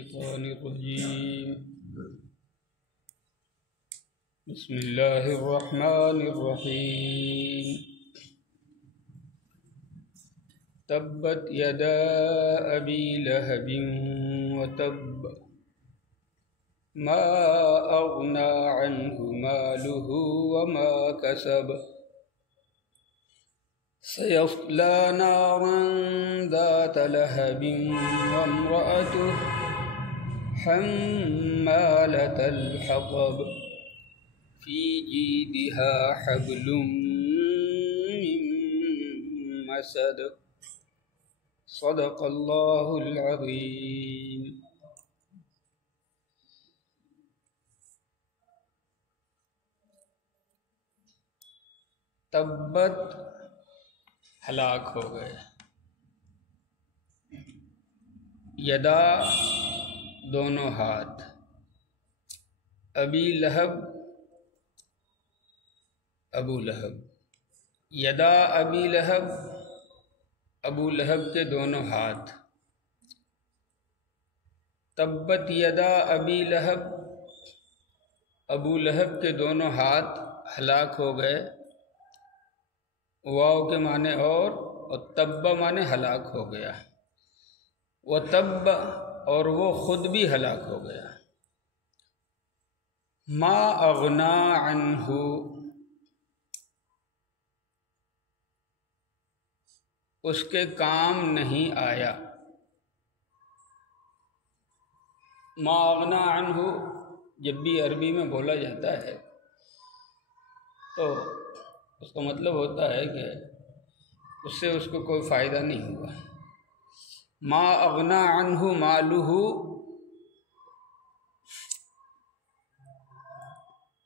الشيطان الرجيم بسم الله الرحمن الرحيم تبت يدا أبي لهب وتب ما أغنى عنه ماله وما كسب سيصلى نارا ذات لهب وامرأته حمالة الحطب في جيدها حبل من مسد صدق الله العظيم. تبت ہلاک ہو گئے، یدا دونوں ہاتھ، ابی لہب ابو لہب، یدا ابی لہب ابو لہب کے دونوں ہاتھ، تبت یدا ابی لہب ابو لہب کے دونوں ہاتھ ہلاک ہو گئے. واو کے معنی اور تب معنی ہلاک ہو گیا، وہ تب اور وہ خود بھی ہلاک ہو گیا. ما اغنا عنہ اس کے کام نہیں آیا. ما اغنا عنہ جب بھی عربی میں بولا جاتا ہے تو اس کا مطلب ہوتا ہے کہ اس سے اس کو کوئی فائدہ نہیں ہوا. ما اغنا عنہ مالہ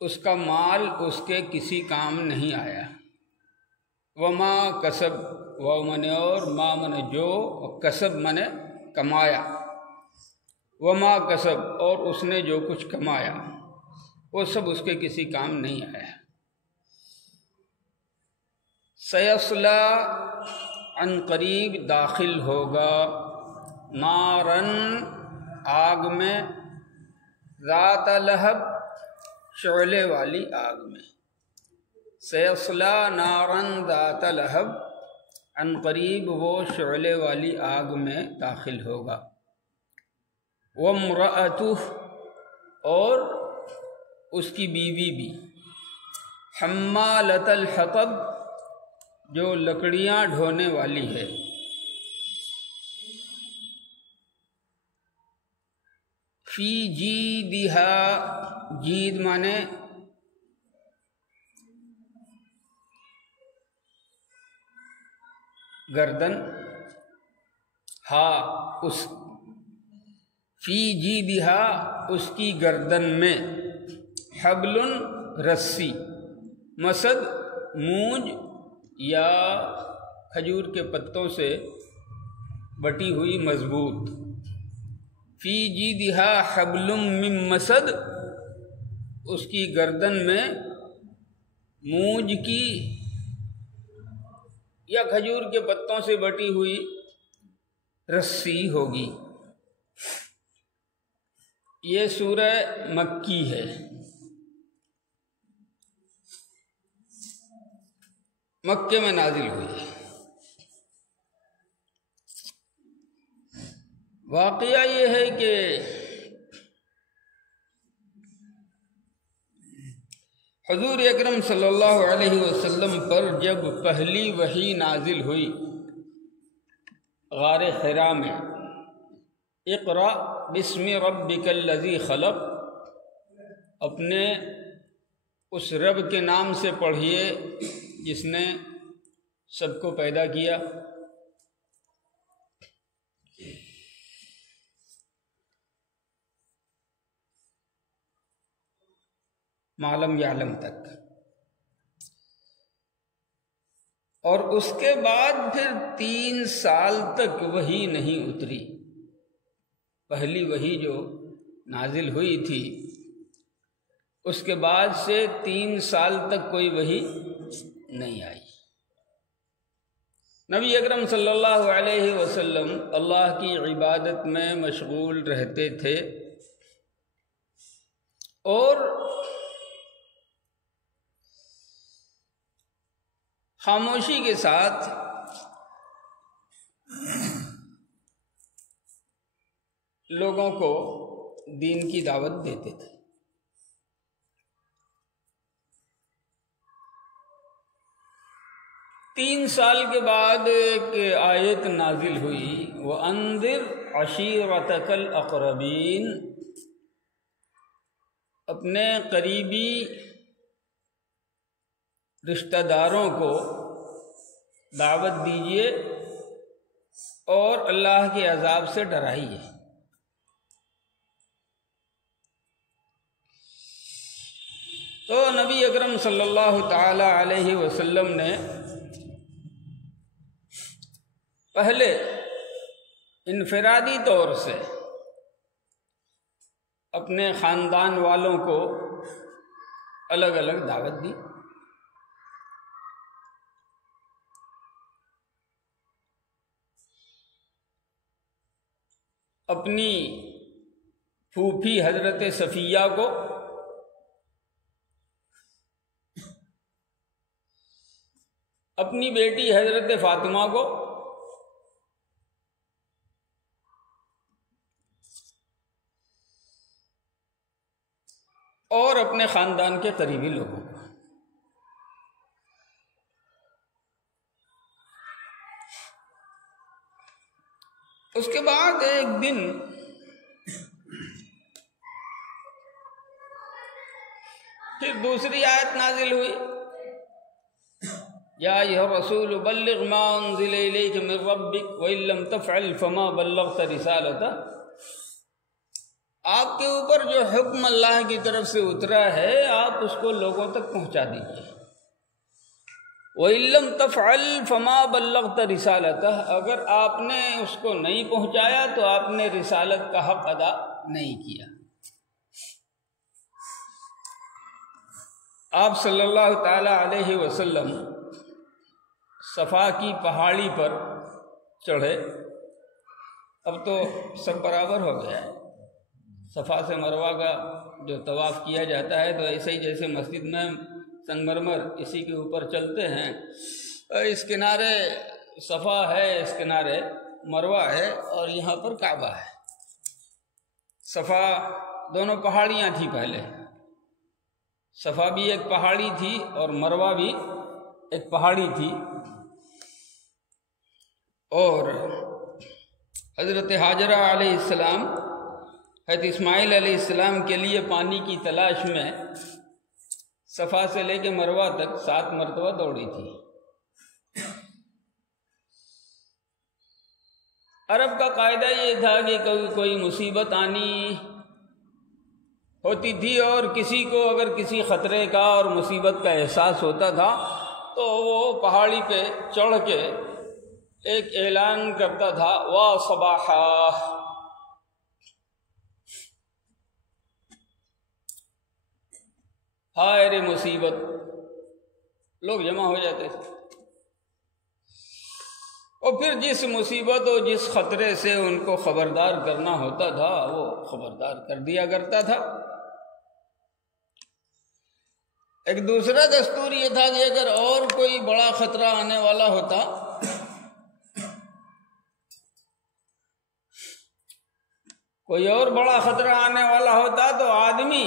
اس کا مال اس کے کسی کام نہیں آیا. وما کسب، واو منے اور ما منے جو، اور کسب منے کمایا. وما کسب اور اس نے جو کچھ کمایا وہ سب اس کے کسی کام نہیں آیا. سیصلا عن قریب داخل ہوگا، نارن آگ میں، ذات لہب شعلے والی آگ میں. سیصلا نارن ذات لہب عن قریب وہ شعلے والی آگ میں داخل ہوگا. وامرأتہ اور اس کی بیوی بھی، حمالۃ الحطب جو لکڑیاں ڈھونے والی ہے. فی جیدہا، جید مانے گردن، ہاں اس فی جیدہا اس کی گردن میں، حبل رسی، مسد مونج یا کھجور کے پتوں سے بٹی ہوئی مضبوط. فی جیدہا حبل من مسد اس کی گردن میں مونج کی یا کھجور کے پتوں سے بٹی ہوئی رسی ہوگی. یہ سورہ مکی ہے، مکے میں نازل ہوئی ہے. واقعہ یہ ہے کہ حضور اکرم صلی اللہ علیہ وسلم پر جب پہلی وحی نازل ہوئی غار حرا میں، اقرأ بسم ربک الذی خلق، اپنے اس رب کے نام سے پڑھیے جس نے سب کو پیدا کیا. معلم یعلم تک، اور اس کے بعد پھر 3 سال تک وحی نہیں اتری. پہلی وحی جو نازل ہوئی تھی اس کے بعد سے 3 سال تک کوئی وحی نہیں آئی. نبی اکرم صلی اللہ علیہ وسلم اللہ کی عبادت میں مشغول رہتے تھے اور خاموشی کے ساتھ لوگوں کو دین کی دعوت دیتے تھے۔ 3 سال کے بعد ایک آیت نازل ہوئی، وَأَنذِرْ عَشِيرَتَكَ الْأَقْرَبِينَ، اپنے قریبی رشتہ داروں کو دعوت دیجیے اور اللہ کے عذاب سے ڈرائیے۔ تو نبی اکرم صلی اللہ تعالی علیہ وسلم نے پہلے انفرادی طور سے اپنے خاندان والوں کو الگ الگ دعوت دی۔ اپنی پھوپھی حضرت صفیہ کو، اپنی بیٹی حضرت فاطمہ کو، اور اپنے خاندان کے قریبی لوگوں کو۔ اس کے بعد ایک دن پھر دوسری آیت نازل ہوئی، یا ایھا الرسول بلغ ما انزل الیک من ربک وان لم تفعل فما بلغت رسالتہ، آپ کے اوپر جو حکم اللہ کی طرف سے اترا ہے آپ اس کو لوگوں تک پہنچا دیجیے۔ وَإِن لَّمْ تَفْعَلْ فَمَا بَلَّغْتَ رِسَالَتَهُ، اگر آپ نے اس کو نہیں پہنچایا تو آپ نے رسالت کا حق ادا نہیں کیا۔ آپ صلی اللہ تعالی علیہ وسلم صفا کی پہاڑی پر چڑھے، اب تو سب برابر ہو گیا ہے۔ صفا سے مروہ کا جو طواف کیا جاتا ہے تو ایسے ہی جیسے مسجد میں سنگ مرمر اسی کے اوپر چلتے ہیں، اس کنارے صفا ہے، اس کنارے مروہ ہے، اور یہاں پر کعبہ ہے۔ صفا دونوں پہاڑیاں تھیں پہلے، صفا بھی ایک پہاڑی تھی اور مروہ بھی ایک پہاڑی تھی، اور حضرت حاجرہ علیہ السلام حضرت اسماعیل علیہ السلام کے لیے پانی کی تلاش میں صفا سے لے کے مروہ تک 7 مرتبہ دوڑی تھی۔ عرب کا قاعدہ یہ تھا کہ کوئی مصیبت آنی ہوتی تھی اور کسی کو اگر کسی خطرے کا اور مصیبت کا احساس ہوتا تھا تو وہ پہاڑی پہ چڑھ کے ایک اعلان کرتا تھا، وا صباحا، ہائے رے مصیبت، لوگ جمع ہو جاتے تھے، اور پھر جس مصیبت اور جس خطرے سے ان کو خبردار کرنا ہوتا تھا وہ خبردار کر دیا کرتا تھا۔ ایک دوسرا دستور یہ تھا کہ اگر اور کوئی بڑا خطرہ آنے والا ہوتا تو آدمی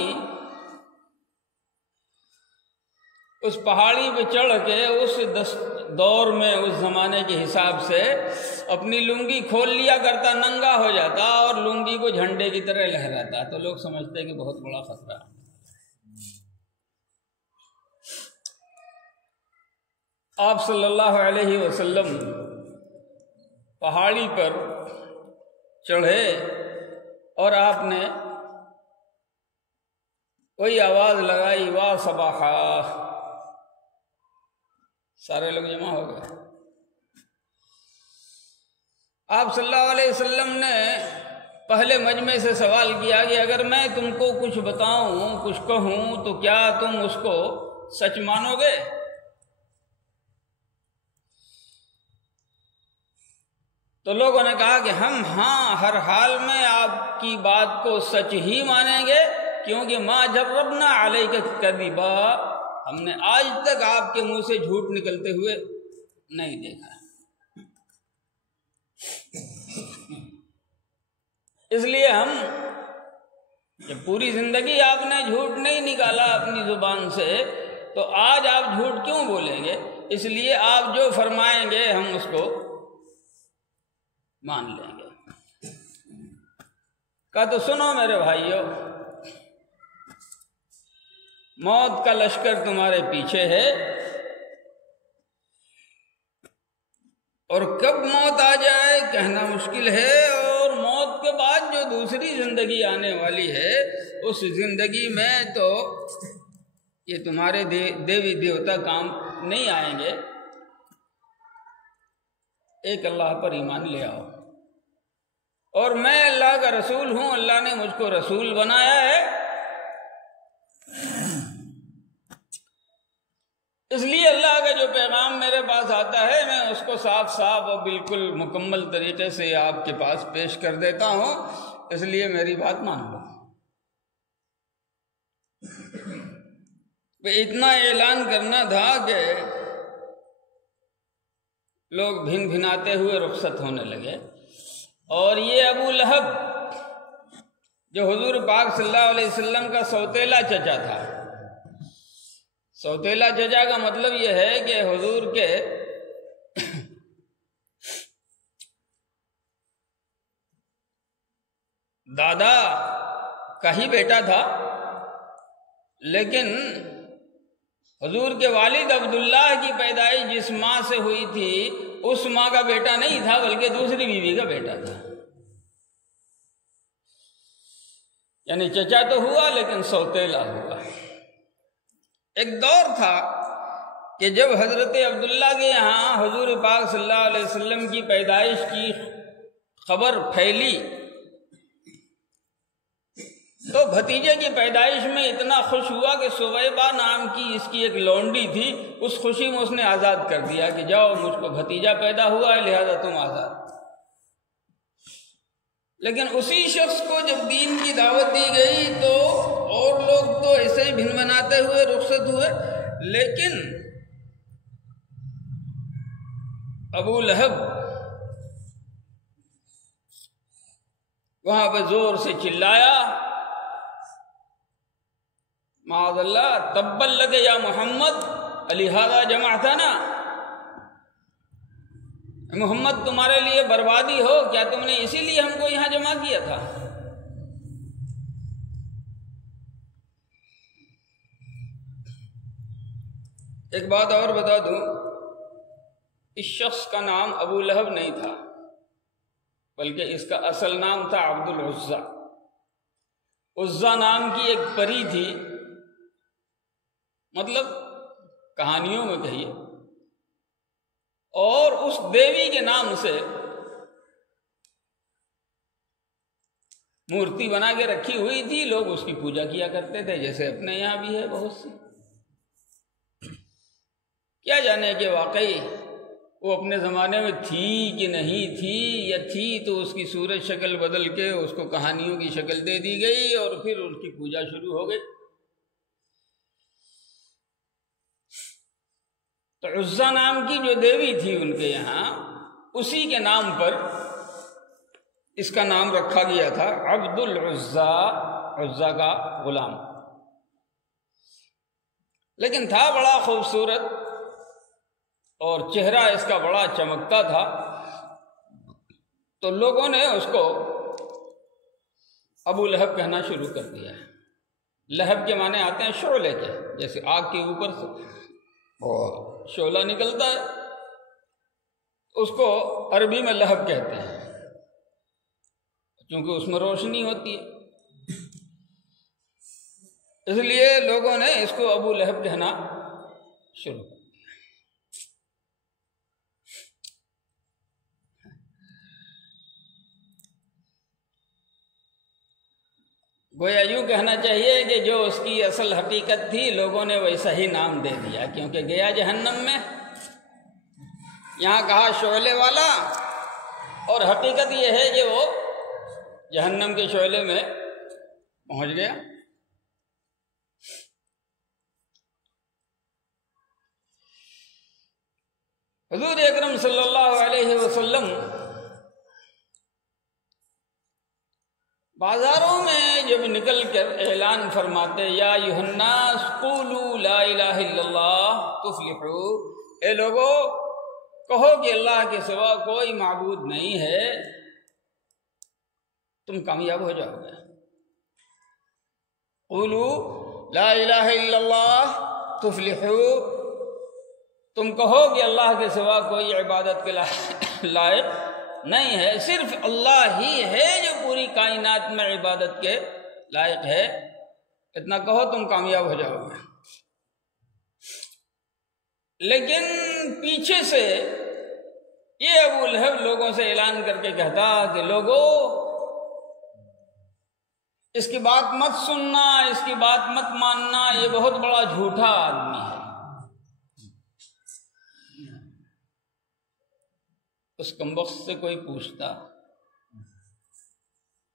اس پہاڑی پہ چڑھ کے اس دور میں اس زمانے کے حساب سے اپنی لنگی کھول لیا کرتا، ننگا ہو جاتا اور لنگی کو جھنڈے کی طرح لہراتا، تو لوگ سمجھتے کہ بہت بڑا خطرہ۔ آپ صلی اللہ علیہ وسلم پہاڑی پر چڑھے اور آپ نے کوئی آواز لگائی، وا صباحا، سارے لوگ جمع ہو گئے۔ آپ صلی اللہ علیہ وسلم نے پہلے مجمع سے سوال کیا کہ اگر میں تم کو کچھ بتاؤں، کچھ کہوں تو کیا تم اس کو سچ مانو گے؟ تو لوگوں نے کہا کہ ہم ہر حال میں آپ کی بات کو سچ ہی مانیں گے، کیونکہ ما جربنا علیک کذبا، ہم نے آج تک آپ کے منہ سے جھوٹ نکلتے ہوئے نہیں دیکھا۔ اس لیے ہم، جب پوری زندگی آپ نے جھوٹ نہیں نکالا اپنی زبان سے، تو آج آپ جھوٹ کیوں بولیں گے؟ اس لیے آپ جو فرمائیں گے ہم اس کو مان لیں گے۔ کہا تو سنو میرے بھائیو، موت کا لشکر تمہارے پیچھے ہے، اور کب موت آ جائے کہنا مشکل ہے، اور موت کے بعد جو دوسری زندگی آنے والی ہے اس زندگی میں تو یہ تمہارے دیوی دیوتا کام نہیں آئیں گے، ایک اللہ پر ایمان لے آؤ، اور میں اللہ کا رسول ہوں، اللہ نے مجھ کو رسول بنایا ہے، اس لیے اللہ کا جو پیغام میرے پاس آتا ہے میں اس کو صاف صاف اور بالکل مکمل طریقے سے آپ کے پاس پیش کر دیتا ہوں، اس لیے میری بات مان لو۔ اتنا اعلان کرنا تھا کہ لوگ بھن بھناتے ہوئے رخصت ہونے لگے، اور یہ ابو لہب جو حضور پاک صلی اللہ علیہ وسلم کا سوتیلا چچا تھا، سوتیلا چچا کا مطلب یہ ہے کہ حضور کے دادا کا ہی بیٹا تھا، لیکن حضور کے والد عبداللہ کی پیدائش جس ماں سے ہوئی تھی اس ماں کا بیٹا نہیں تھا، بلکہ دوسری بیوی کا بیٹا تھا، یعنی چچا تو ہوا لیکن سوتیلا ہوا۔ ایک دور تھا کہ جب حضرت عبداللہ کے یہاں حضور پاک صلی اللہ علیہ وسلم کی پیدائش کی خبر پھیلی تو بھتیجے کی پیدائش میں اتنا خوش ہوا کہ سویبہ نام کی اس کی ایک لونڈی تھی، اس خوشی میں اس نے آزاد کر دیا کہ جاؤ مجھ کو بھتیجا پیدا ہوا ہے لہذا تم آزاد۔ لیکن اسی شخص کو جب دین کی دعوت دی گئی تو اور لوگ تو ایسے ہی بھن بناتے ہوئے رخصت ہوئے، لیکن ابو لہب وہاں پہ زور سے چلایا، معاذ اللہ، تبا لک یا محمد لہذا جمعتنا، محمد تمہارے لیے بربادی ہو، کیا تم نے اسی لیے ہم کو یہاں جمع کیا تھا؟ ایک بات اور بتا دوں، اس شخص کا نام ابو لہب نہیں تھا، بلکہ اس کا اصل نام تھا عبد العزیٰ۔ عزیٰ نام کی ایک پری تھی، مطلب کہانیوں میں کہیے، اور اس دیوی کے نام سے مورتی بنا کے رکھی ہوئی تھی، لوگ اس کی پوجا کیا کرتے تھے، جیسے اپنے یہاں بھی ہے بہت سی۔ کیا جانے کہ واقعی وہ اپنے زمانے میں تھی کہ نہیں تھی، یا تھی تو اس کی صورت شکل بدل کے اس کو کہانیوں کی شکل دے دی گئی اور پھر اس کی پوجا شروع ہو گئی۔ تو عزیٰ نام کی جو دیوی تھی ان کے یہاں، اسی کے نام پر اس کا نام رکھا گیا تھا عبد العزیٰ، عزیٰ کا غلام۔ لیکن تھا بڑا خوبصورت اور چہرہ اس کا بڑا چمکتا تھا، تو لوگوں نے اس کو ابو لہب کہنا شروع کر دیا ہے۔ لہب کے معنی آتے ہیں شعلے کے، جیسے آگ کے اوپر سے شعلہ نکلتا ہے، اس کو عربی میں لہب کہتے ہیں، کیونکہ اس میں روشنی ہوتی ہے، اس لیے لوگوں نے اس کو ابو لہب کہنا شروع کر دیا۔ گویا یوں کہنا چاہیے کہ جو اس کی اصل حقیقت تھی لوگوں نے ویسا ہی نام دے دیا، کیونکہ گیا جہنم میں، یہاں کہا شعلے والا، اور حقیقت یہ ہے کہ وہ جہنم کے شعلے میں پہنچ گیا۔ حضور اکرم صلی اللہ علیہ وسلم بازاروں میں جب نکل کر اعلان فرماتے یا ایھا الناس قولوا لا الہ الا اللہ تفلحوا، اے لوگو کہو کہ اللہ کے سوا کوئی معبود نہیں ہے، تم کامیاب ہو جاؤ گے۔ قولوا لا الہ الا اللہ تفلحوا، تم کہو کہ اللہ کے سوا کوئی عبادت کے لائق نہیں ہے، صرف اللہ ہی ہے جو پوری کائنات میں عبادت کے لائق ہے، اتنا کہو تم کامیاب ہو جاؤ گے۔ لیکن پیچھے سے یہ ابو لہب لوگوں سے اعلان کر کے کہتا کہ لوگوں اس کی بات مت سننا، اس کی بات مت ماننا، یہ بہت بڑا جھوٹا آدمی ہے۔ اس کمبخت سے کوئی پوچھتا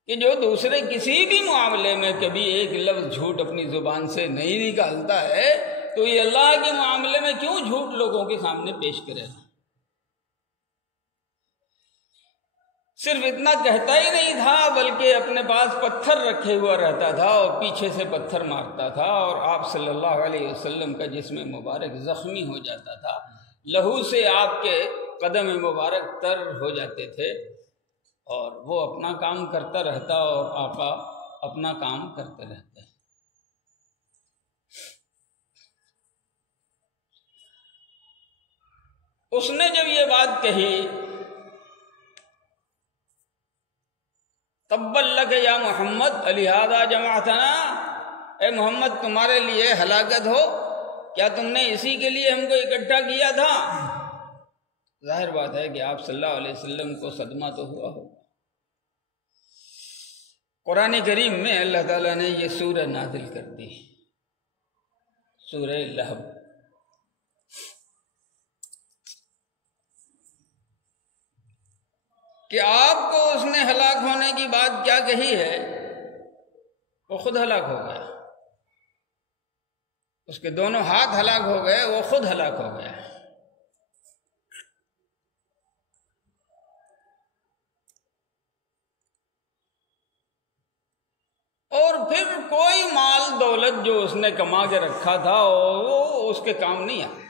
کہ جو دوسرے کسی بھی معاملے میں کبھی ایک لفظ جھوٹ اپنی زبان سے نہیں نکالتا ہے تو یہ اللہ کے معاملے میں کیوں جھوٹ لوگوں کے سامنے پیش کرے؟ صرف اتنا کہتا ہی نہیں تھا بلکہ اپنے پاس پتھر رکھے ہوا رہتا تھا اور پیچھے سے پتھر مارتا تھا، اور آپ صلی اللہ علیہ وسلم کا جسم مبارک زخمی ہو جاتا تھا، لہو سے آپ کے قدم مبارک تر ہو جاتے تھے، اور وہ اپنا کام کرتا رہتا اور آقا اپنا کام کرتے رہتے۔ اس نے جب یہ بات کہی تبا لک یا محمد لہذا جمعتنا، اے محمد تمہارے لیے ہلاکت ہو، کیا تم نے اسی کے لیے ہم کو اکٹھا کیا تھا؟ ظاہر بات ہے کہ آپ صلی اللہ علیہ وسلم کو صدمہ تو ہوا ہو۔ قرآن کریم میں اللہ تعالیٰ نے یہ سورہ نازل کر دی، سورہ لہب۔ کہ آپ کو اس نے ہلاک ہونے کی بات کیا کہی ہے، وہ خود ہلاک ہو گیا، اس کے دونوں ہاتھ ہلاک ہو گئے، وہ خود ہلاک ہو گیا۔ اور پھر کوئی مال دولت جو اس نے کما کے رکھا تھا وہ اس کے کام نہیں آیا۔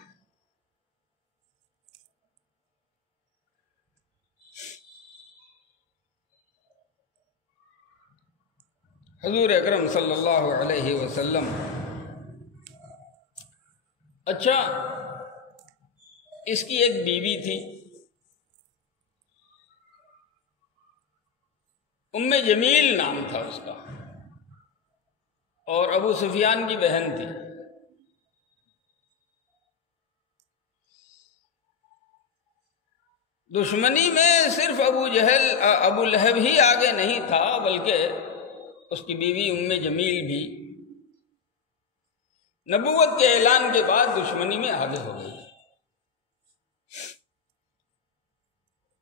حضور اکرم صلی اللہ علیہ وسلم، اچھا اس کی ایک بیوی تھی، ام جمیل نام تھا اس کا، اور ابو سفیان کی بہن تھی۔ دشمنی میں صرف ابو لہب ہی آگے نہیں تھا بلکہ اس کی بیوی ام جمیل بھی نبوت کے اعلان کے بعد دشمنی میں آگے ہو گئی۔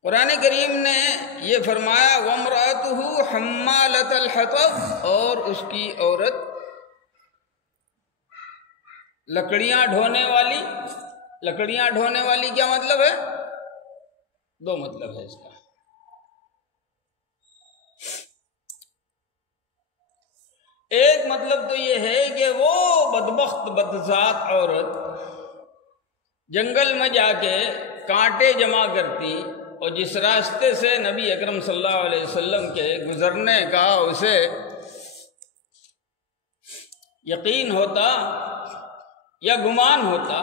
قرآن کریم نے یہ فرمایا وَامْرَأَتُهُ حَمَّالَةَ الْحَطَبِ، اور اس کی عورت لکڑیاں ڈھونے والی۔ لکڑیاں ڈھونے والی کیا مطلب ہے؟ دو مطلب ہے اس کا۔ ایک مطلب تو یہ ہے کہ وہ بدبخت بدذات عورت جنگل میں جا کے کانٹے جمع کرتی، اور جس راستے سے نبی اکرم صلی اللہ علیہ وسلم کے گزرنے کا اسے یقین ہوتا یا گمان ہوتا،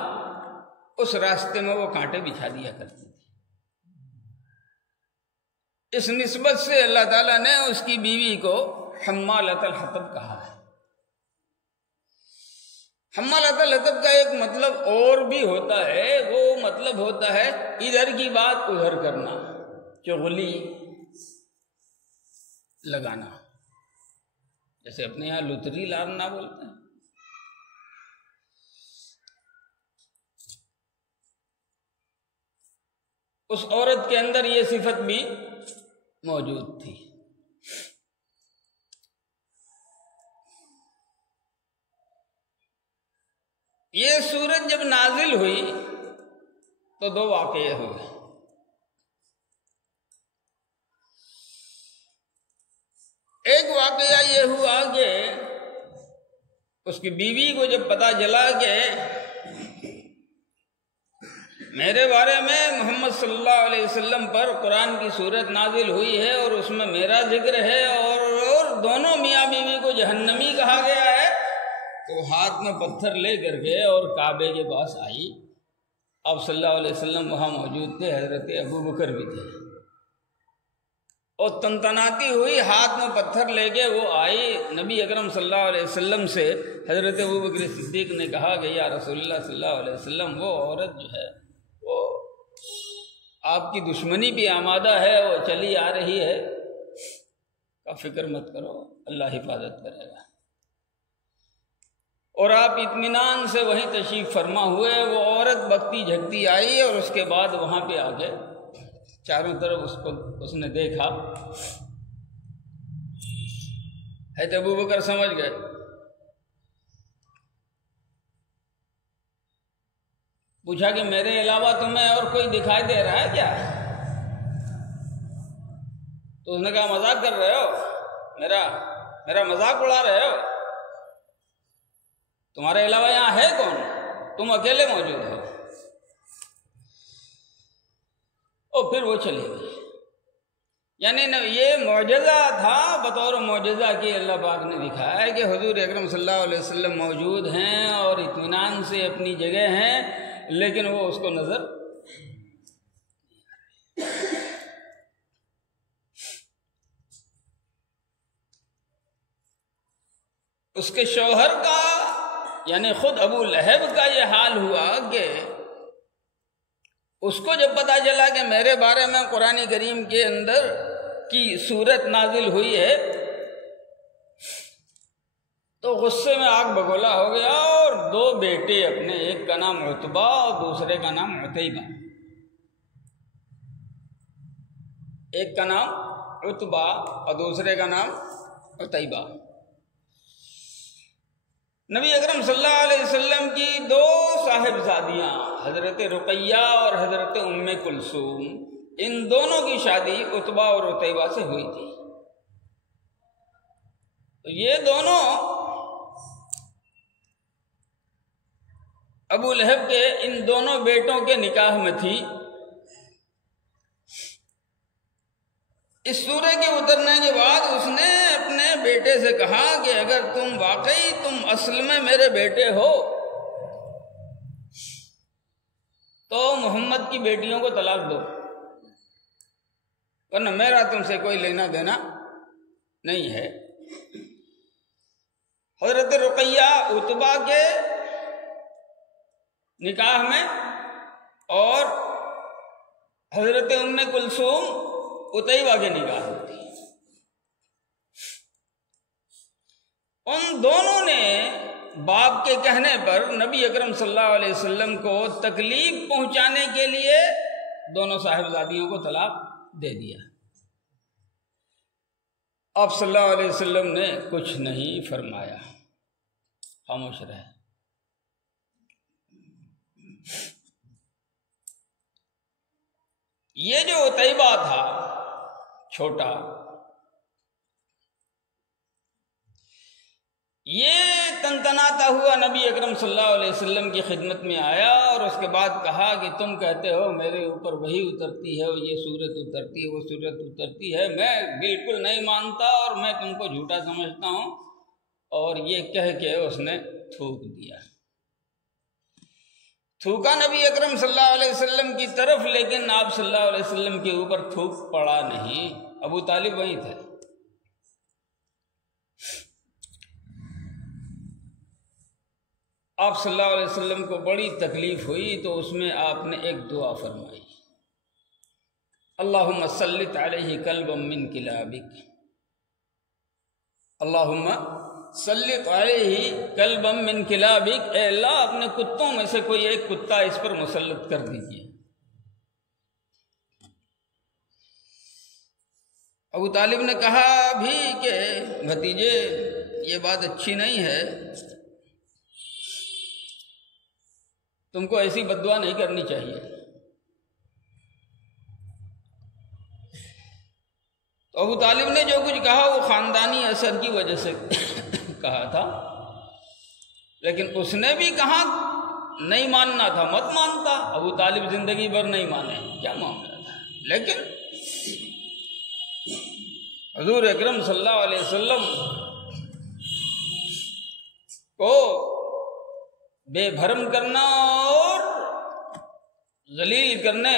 اس راستے میں وہ کانٹے بچھا دیا کرتی تھی۔ اس نسبت سے اللہ تعالیٰ نے اس کی بیوی کو حمالۃ الحطب کہا ہے۔ حمالۃ الحطب کا ایک مطلب اور بھی ہوتا ہے، وہ مطلب ہوتا ہے ادھر کی بات ادھر کرنا، چغلی لگانا، جیسے اپنے یہاں لتری لارنا بولتے ہیں۔ اس عورت کے اندر یہ صفت بھی موجود تھی۔ یہ سورت جب نازل ہوئی تو دو واقعے ہوئے۔ ایک واقعہ یہ ہوا کہ اس کی بیوی کو جب پتہ چلا کہ میرے بارے میں محمد صلی اللہ علیہ وسلم پر قرآن کی صورت نازل ہوئی ہے اور اس میں میرا ذکر ہے اور دونوں میاں بیوی کو جہنمی کہا گیا ہے، تو ہاتھ میں پتھر لے کر کے اور کعبے کے پاس آئی۔ آپ صلی اللہ علیہ وسلم وہاں موجود تھے، حضرت ابو بکر بھی تھے، اور تنتناتی ہوئی ہاتھ میں پتھر لے کے وہ آئی نبی اکرم صلی اللہ علیہ وسلم سے۔ حضرت ابو بکر صدیق نے کہا کہ یا رسول اللہ صلی اللہ علیہ وسلم، وہ عورت جو ہے وہ آپ کی دشمنی بھی آمادہ ہے، وہ چلی آ رہی ہے، کا فکر مت کرو، اللہ حفاظت کرے گا۔ اور آپ اطمینان سے وہیں تشریف فرما ہوئے۔ وہ عورت بکتی جھکتی آئی اور اس کے بعد وہاں پہ آ کے چاروں طرف اس نے دیکھا۔ حضرت ابو بکر سمجھ گئے، پوچھا کہ میرے علاوہ تمہیں اور کوئی دکھائی دے رہا ہے کیا؟ تو اس نے کہا مذاق کر رہے ہو، میرا مذاق اڑا رہے ہو، تمہارے علاوہ یہاں ہے کون؟ تم اکیلے موجود ہو۔ اور پھر وہ چلے گئے۔ یعنی یہ معجزہ تھا، بطور معجزہ کی اللہ پاک نے دکھایا ہے کہ حضور اکرم صلی اللہ علیہ وسلم موجود ہیں اور اطمینان سے اپنی جگہ ہیں، لیکن وہ اس کو نظر اس کے شوہر کا، یعنی خود ابو لہب کا یہ حال ہوا کہ اس کو جب پتہ چلا کہ میرے بارے میں قرآن کریم کے اندر کی صورت نازل ہوئی ہے تو غصے میں آگ بگولا ہو گیا، اور دو بیٹے اپنے، ایک کا نام عتبہ اور دوسرے کا نام عتیبہ، ایک کا نام عتبہ اور دوسرے کا نام عتیبہ، نبی اکرم صلی اللہ علیہ وسلم کی دو صاحبزادیاں حضرت رقیہ اور حضرت ام کلثوم، ان دونوں کی شادی عتبہ اور عتیبہ سے ہوئی تھی۔ تو یہ دونوں ابو لہب کے ان دونوں بیٹوں کے نکاح میں تھی۔ اس سورہ کے اترنے کے بعد اس نے اپنے بیٹے سے کہا کہ اگر تم اصل میں میرے بیٹے ہو تو محمد کی بیٹیوں کو طلاق دو، ورنہ میرا تم سے کوئی لینا دینا نہیں ہے۔ حضرت رقیہ عتبہ کے نکاح میں اور حضرت ام کلثوم عتیبہ کے نکاح ہوتی، ان دونوں نے باپ کے کہنے پر نبی اکرم صلی اللہ علیہ وسلم کو تکلیف پہنچانے کے لیے دونوں صاحبزادیوں کو طلاق دے دیا۔ آپ صلی اللہ علیہ وسلم نے کچھ نہیں فرمایا، خاموش رہے۔ یہ جو عتیبہ تھا چھوٹا، یہ تنتناتا ہوا نبی اکرم صلی اللہ علیہ وسلم کی خدمت میں آیا اور اس کے بعد کہا کہ تم کہتے ہو میرے اوپر وحی اترتی ہے، یہ سورت اترتی ہے، وہ سورت اترتی ہے، میں بالکل نہیں مانتا اور میں تم کو جھوٹا سمجھتا ہوں، اور یہ کہہ کے اس نے تھوک دیا، تھوکا نبی اکرم صلی اللہ علیہ وسلم کی طرف، لیکن آپ صلی اللہ علیہ وسلم کے اوپر تھوک پڑا نہیں، ابو طالب وہیں تھے۔ آپ صلی اللہ علیہ وسلم کو بڑی تکلیف ہوئی تو اس میں آپ نے ایک دعا فرمائی، اللہم سلط علیہ کلبا من کلابک، اللہم سلط علیہ کلبا من کلابک، اے اللہ اپنے کتوں میں سے کوئی ایک کتا اس پر مسلط کر دیجیے۔ ابو طالب نے کہا بھی کہ بھتیجے یہ بات اچھی نہیں ہے، تم کو ایسی بد دعا نہیں کرنی چاہیے۔ تو ابو طالب نے جو کچھ کہا وہ خاندانی اثر کی وجہ سے کہا تھا، لیکن اس نے بھی کہا نہیں ماننا تھا، مت مانتا۔ ابو طالب زندگی بھر نہیں مانے، کیا معاملہ تھا، لیکن حضور اکرم صلی اللہ علیہ وسلم کو بے بھرم کرنا اور ذلیل کرنے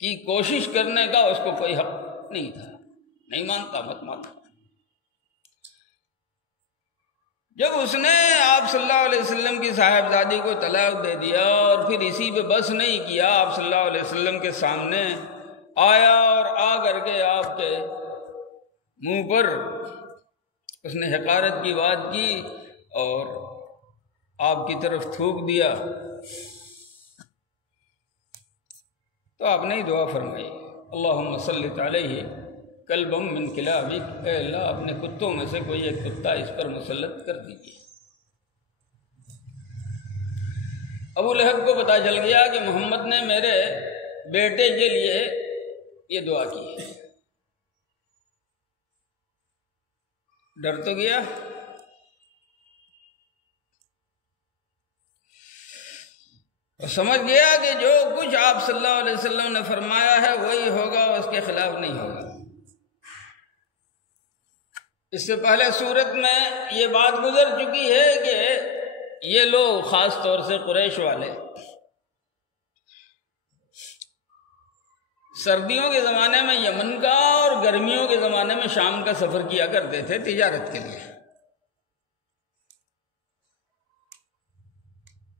کی کوشش کرنے کا اس کو کوئی حق نہیں تھا، نہیں مانتا، مت مانتا۔ جب اس نے آپ صلی اللہ علیہ وسلم کی صاحبزادی کو طلاق دے دیا اور پھر اسی پہ بس نہیں کیا، آپ صلی اللہ علیہ وسلم کے سامنے آیا اور آ کر کے آپ کے منہ پر اس نے حقارت کی بات کی اور آپ کی طرف تھوک دیا، تو آپ نے دعا فرمائی، اللہم صلی علیہ کلبم من کلابک، اے اللہ اپنے کتوں میں سے کوئی ایک کتا اس پر مسلط کر دیجیے۔ ابو لہب کو پتہ چل گیا کہ محمد نے میرے بیٹے کے لیے یہ دعا کی ہے، ڈر تو گیا۔ اور سمجھ گیا کہ جو کچھ آپ صلی اللہ علیہ وسلم نے فرمایا ہے وہی ہوگا، اس کے خلاف نہیں ہوگا۔ اس سے پہلے صورت میں یہ بات گزر چکی ہے کہ یہ لوگ خاص طور سے قریش والے سردیوں کے زمانے میں یمن کا اور گرمیوں کے زمانے میں شام کا سفر کیا کرتے تھے تجارت کے لیے۔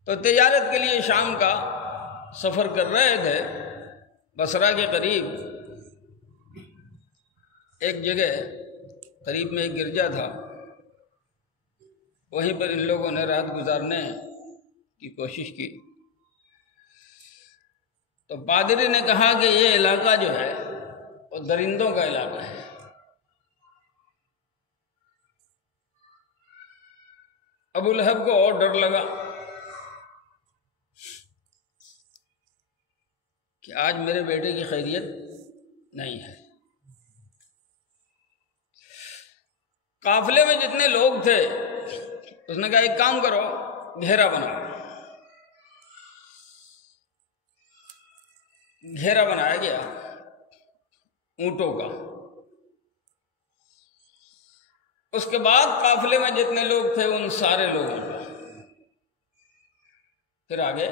تو تجارت کے لیے شام کا سفر کر رہے تھے، بصرہ کے قریب ایک جگہ قریب میں ایک گرجا تھا، وہیں پر ان لوگوں نے رات گزارنے کی کوشش کی۔ تو پادری نے کہا کہ یہ علاقہ جو ہے وہ درندوں کا علاقہ ہے، ابو لہب کو اور ڈر لگا کہ آج میرے بیٹے کی خیریت نہیں ہے۔ قافلے میں جتنے لوگ تھے اس نے کہا ایک کام کرو، گھیرا بناؤ۔ گھیرا بنایا گیا اونٹوں کا۔ اس کے بعد قافلے میں جتنے لوگ تھے ان سارے لوگوں کو پھر آگے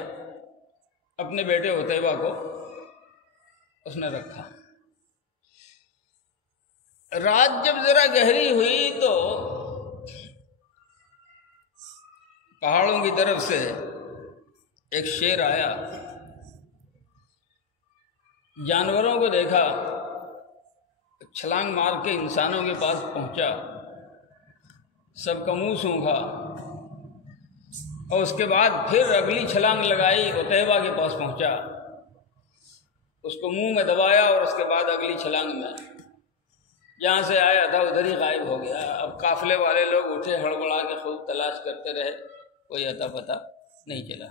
اپنے بیٹے عتیبہ کو اس نے رکھا۔ رات جب ذرا گہری ہوئی تو پہاڑوں کی طرف سے ایک شیر آیا، جانوروں کو دیکھا، چھلانگ مار کے انسانوں کے پاس پہنچا، سب کا منہ سونکھا اور اس کے بعد پھر اگلی چھلانگ لگائی، عتیبہ کے پاس پہنچا، اس کو منہ میں دبایا اور اس کے بعد اگلی چھلانگ میں جہاں سے آیا تھا ادھر ہی غائب ہو گیا۔ اب قافلے والے لوگ اٹھے، ہڑبڑا کے خوب تلاش کرتے رہے، کوئی اتا پتہ نہیں چلا،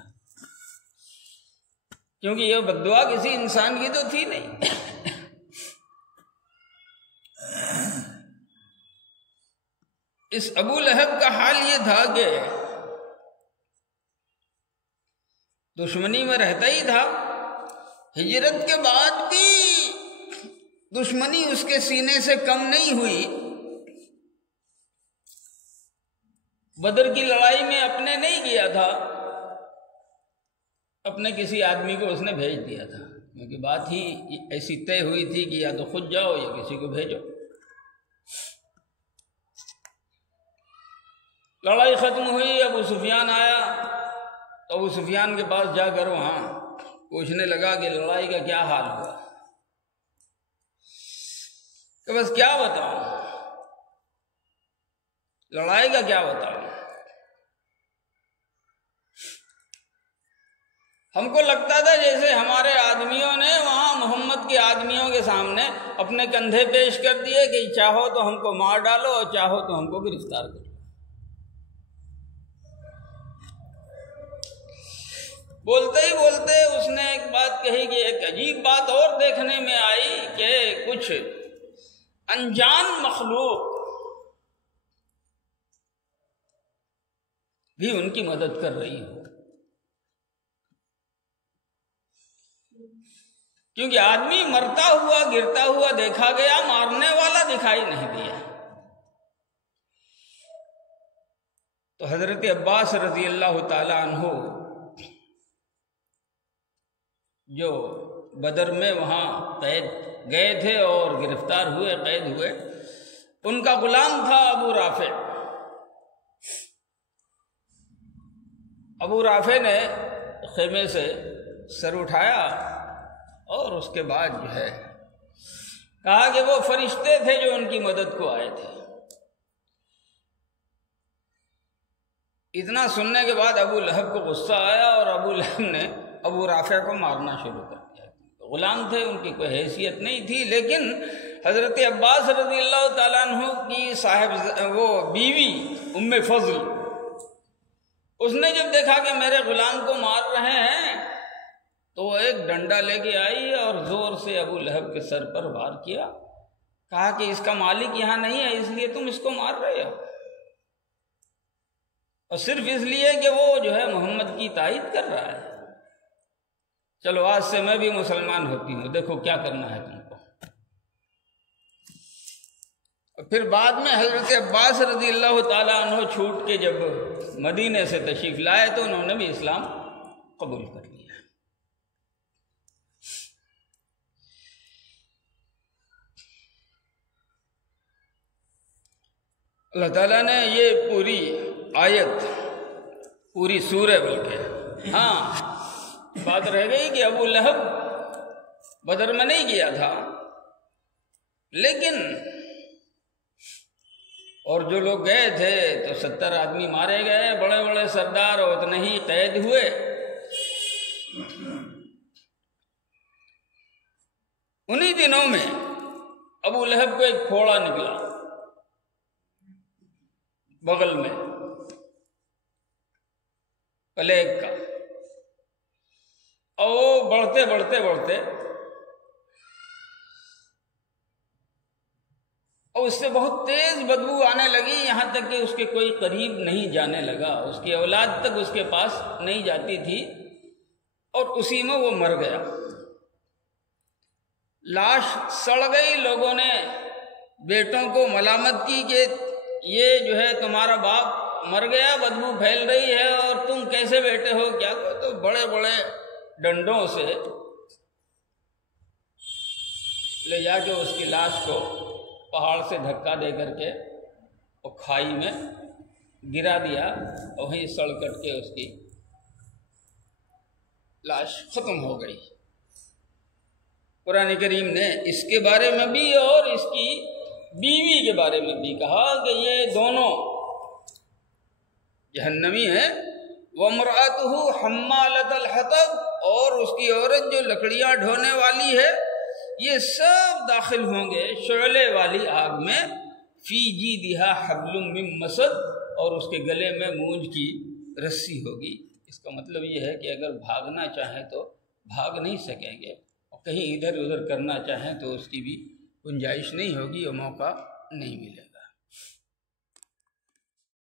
کیونکہ یہ بد دعا کسی انسان کی تو تھی نہیں۔ اس ابو لہب کا حال یہ تھا کہ دشمنی میں رہتا ہی تھا، ہجرت کے بعد بھی دشمنی اس کے سینے سے کم نہیں ہوئی۔ بدر کی لڑائی میں اپنے نہیں گیا تھا، اپنے کسی آدمی کو اس نے بھیج دیا تھا، کیونکہ بات ہی ایسی طے ہوئی تھی کہ یا تو خود جاؤ یا کسی کو بھیجو۔ لڑائی ختم ہوئی، ابو سفیان آیا، ابو سفیان کے پاس جا کر وہاں پوچھنے لگا کہ لڑائی کا کیا حال ہوا، کہ بس کیا بتاؤں، لڑائی کا کیا بتاؤں۔ ہم کو لگتا تھا جیسے ہمارے آدمیوں نے وہاں محمد کے آدمیوں کے سامنے اپنے کندھے پیش کر دیے کہ چاہو تو ہم کو مار ڈالو اور چاہو تو ہم کو گرفتار کرو۔ بولتے ہی بولتے اس نے ایک بات کہی کہ ایک عجیب بات اور دیکھنے میں آئی کہ کچھ انجان مخلوق بھی ان کی مدد کر رہی ہو، کیونکہ آدمی مرتا ہوا گرتا ہوا دیکھا گیا، مارنے والا دکھائی نہیں دیا۔ تو حضرت عباس رضی اللہ تعالی عنہ جو بدر میں وہاں قید گئے تھے اور گرفتار ہوئے، قید ہوئے، ان کا غلام تھا ابو رافع۔ ابو رافع نے خیمے سے سر اٹھایا اور اس کے بعد جو ہے کہا کہ وہ فرشتے تھے جو ان کی مدد کو آئے تھے۔ اتنا سننے کے بعد ابو لہب کو غصہ آیا اور ابو لہب نے ابو رافع کو مارنا شروع کر دیا۔ غلام تھے، ان کی کوئی حیثیت نہیں تھی، لیکن حضرت عباس رضی اللہ تعالیٰ عنہ کی صاحب وہ بیوی ام فضل، اس نے جب دیکھا کہ میرے غلام کو مار رہے ہیں تو وہ ایک ڈنڈا لے کے آئی اور زور سے ابو لہب کے سر پر وار کیا، کہا کہ اس کا مالک یہاں نہیں ہے اس لیے تم اس کو مار رہے ہو، اور صرف اس لیے کہ وہ جو ہے محمد کی تائید کر رہا ہے۔ چلو آج سے میں بھی مسلمان ہوتی ہوں، دیکھو کیا کرنا ہے تم کو۔ اور پھر بعد میں حضرت عباس رضی اللہ تعالیٰ عنہ چھوٹ کے جب مدینے سے تشریف لائے تو انہوں نے بھی اسلام قبول کر لیا۔ اللہ تعالیٰ نے یہ پوری آیت، پوری سورہ بلکہ، ہاں بات رہ گئی کہ ابو لہب بدر میں نہیں گیا تھا، لیکن اور جو لوگ گئے تھے تو 70 آدمی مارے گئے، بڑے بڑے سردار اور اتنے ہی قید ہوئے۔ انہی دنوں میں ابو لہب کو ایک پھوڑا نکلا بغل میں پلیگ کا، اور وہ بڑھتے بڑھتے بڑھتے اور اس سے بہت تیز بدبو آنے لگی، یہاں تک کہ اس کے کوئی قریب نہیں جانے لگا، اس کی اولاد تک اس کے پاس نہیں جاتی تھی، اور اسی میں وہ مر گیا۔ لاش سڑ گئی، لوگوں نے بیٹوں کو ملامت کی کہ یہ جو ہے تمہارا باپ مر گیا، بدبو پھیل رہی ہے اور تم کیسے بیٹے ہو، کیا کرو؟ تو بڑے بڑے ڈنڈوں سے لے جا کے اس کی لاش کو پہاڑ سے دھکا دے کر کے وہ کھائی میں گرا دیا، اور وہیں سڑ کٹ کے اس کی لاش ختم ہو گئی۔ قرآن کریم نے اس کے بارے میں بھی اور اس کی بیوی کے بارے میں بھی کہا کہ یہ دونوں جہنمی ہیں۔ وَامْرَأَتُهُ حَمَّالَةَ الْحَطَبِ، اور اس کی عورت جو لکڑیاں ڈھونے والی ہے، یہ سب داخل ہوں گے شعلے والی آگ میں۔ فِي جِيدِهَا حَبْلٌ مِّن مَّسَدٍ، اور اس کے گلے میں مونج کی رسی ہوگی۔ اس کا مطلب یہ ہے کہ اگر بھاگنا چاہیں تو بھاگ نہیں سکیں گے، اور کہیں ادھر ادھر کرنا چاہیں تو اس کی بھی گنجائش نہیں ہوگی اور موقع نہیں ملے گا۔